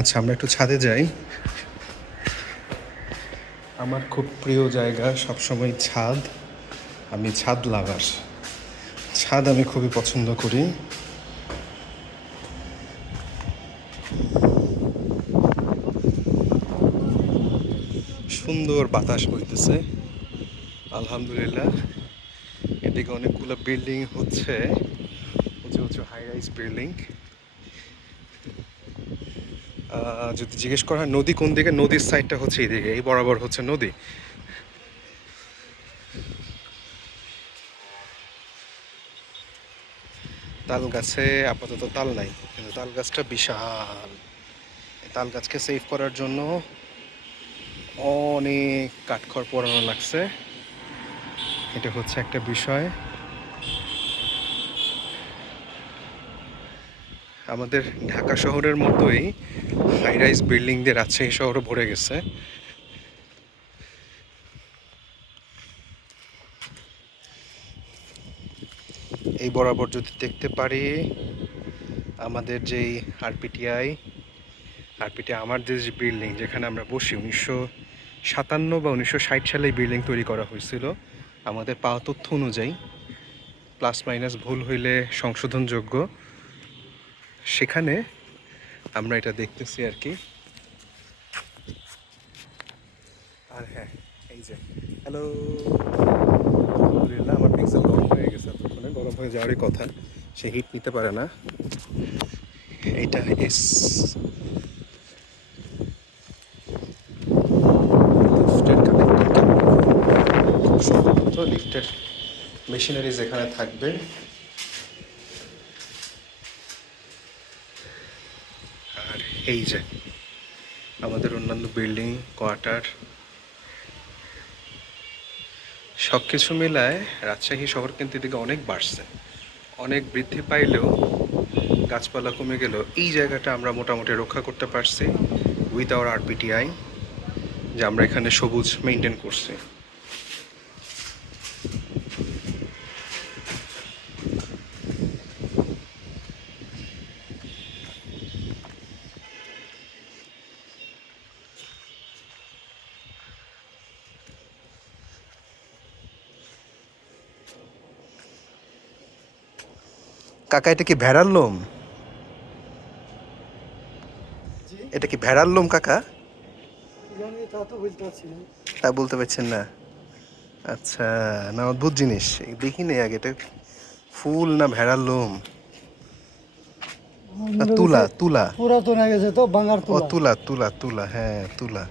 আচ্ছা, আমরা একটু ছাদে যাই। আমার খুব প্রিয় জায়গা সবসময় ছাদ। আমি ছাদ লাভার। ছাদ আমি খুবই পছন্দ করি। সুন্দর বাতাস বইতেছে, আলহামদুলিল্লাহ। এদিকে অনেকগুলো বিল্ডিং হচ্ছে, উঁচু উঁচু হাই রাইজ বিল্ডিং। যদি জিজ্ঞেস করা হয় নদী কোন দিকে, নদীর সাইডটা হচ্ছে এইদিকে, এই বরাবর হচ্ছে নদী। তাল গাছে আপাতত তাল নাই, কিন্তু তাল গাছটা বিশাল। তাল গাছকে সেভ করার জন্য অনেক কাঠখড় পোড়ানো লাগছে, এটা হচ্ছে একটা বিষয়। আমাদের ঢাকা শহরের মতোই হাই রাইজ বিল্ডিং দিয়ে রাজশাহী শহরও ভরে গেছে। এই বরাবর যদি দেখতে পারি, আমাদের যেই আরপিটিআই আমাদের যে বিল্ডিং, যেখানে আমরা বসি, 1957 বা 1960 সালে এই বিল্ডিং তৈরি করা হয়েছিল আমাদের পাওয়া তথ্য অনুযায়ী। প্লাস মাইনাস ভুল হইলে সংশোধনযোগ্য। সেখানে আমরা এটা দেখতেছি আর কি। আর হ্যাঁ, এই যে হ্যালো, আলহামদুলিল্লাহ আমার পিক্সেল গরম হয়ে গেছে, এতক্ষণে গরম হয়ে যাওয়ারই কথা, সে হিট নিতে পারে না। এইটা এস লিফটের কানেক্টিং, খুব সম্ভবত লিফটের মেশিনারিজ এখানে থাকবে। আর এই যে আমাদের অন্যান্য বিল্ডিং, কোয়ার্টার, সব কিছু মিলায় রাজশাহী শহর কিন্তু এদিকে অনেক বাড়ছে। অনেক বৃদ্ধি পাইলেও, গাছপালা কমে গেলেও এই জায়গাটা আমরা মোটামুটি রক্ষা করতে পারছি উইথ আওয়ার আরপিটিআই, যে আমরা এখানে সবুজ মেনটেন করছি। কাকা, এটা কি ভেড়ার লোম? এটা কি ভেড়ার লোম কাকা? তা বলতে পারছেন না? আচ্ছা, না অদ্ভুত জিনিস, দেখিনি আগে। এটা ফুল না ভেড়ার লোম? তুলা তুলা, পুরাতন হয়ে গেছে তো, বাঙার ও তুলা। তুলা তুলা তুলা, হ্যাঁ তুলা।